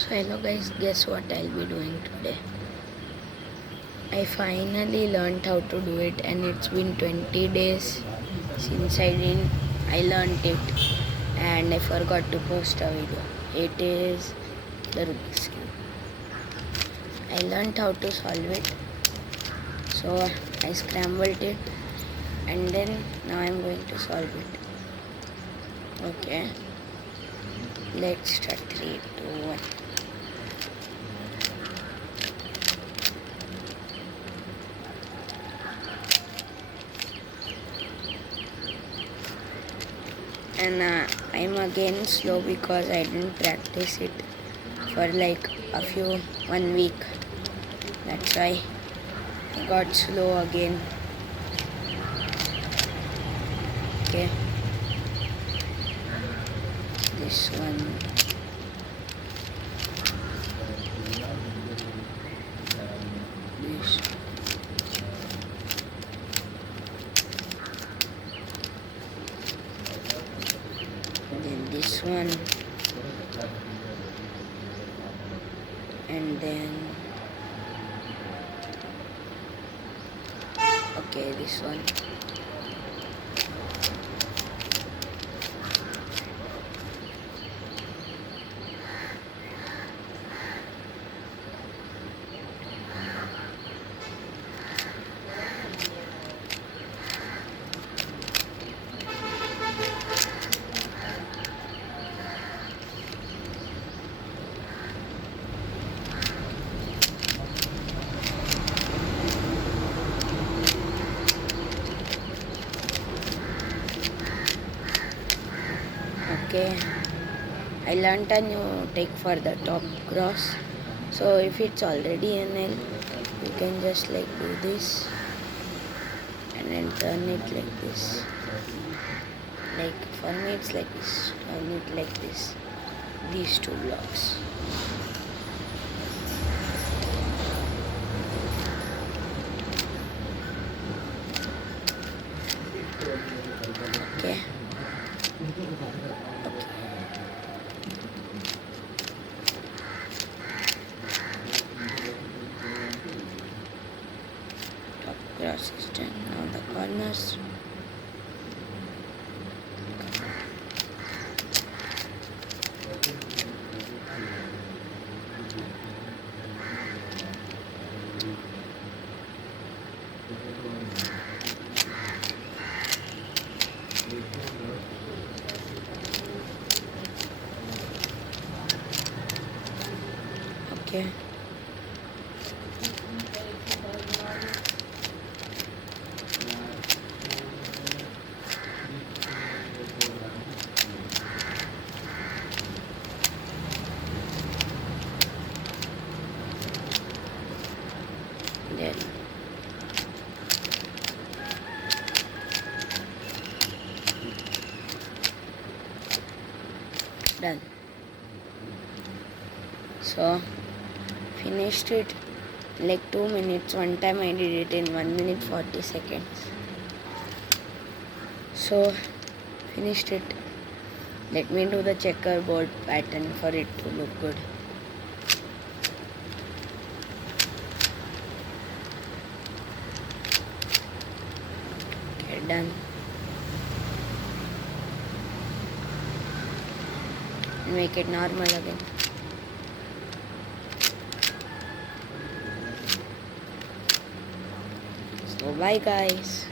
So hello guys, guess what I'll be doing today? I finally learned how to do it, and it's been 20 days since I learned it, and I forgot to post a video. It is the Rubik's Cube. I learned how to solve it, so I scrambled it, and then now I'm going to solve it. Okay, let's start. 3, 2, 1. And I'm again slow because I didn't practice it for like 1 week. That's why I got slow again. Okay, this one. This. Then this one. And then okay, this one. Okay, I learned a new trick for the top cross. So if it's already an L, you can just like do this and then turn it like this. Like for me it's like this. Turn it like this. These two blocks. Okay. Top cross is done. Now the corners. Okay. Then done. So finished it like 2 minutes. One time I did it in 1 minute 40 seconds. So finished it. Let me do the checkerboard pattern for it to look good. Okay, done. Make it normal again. So bye guys.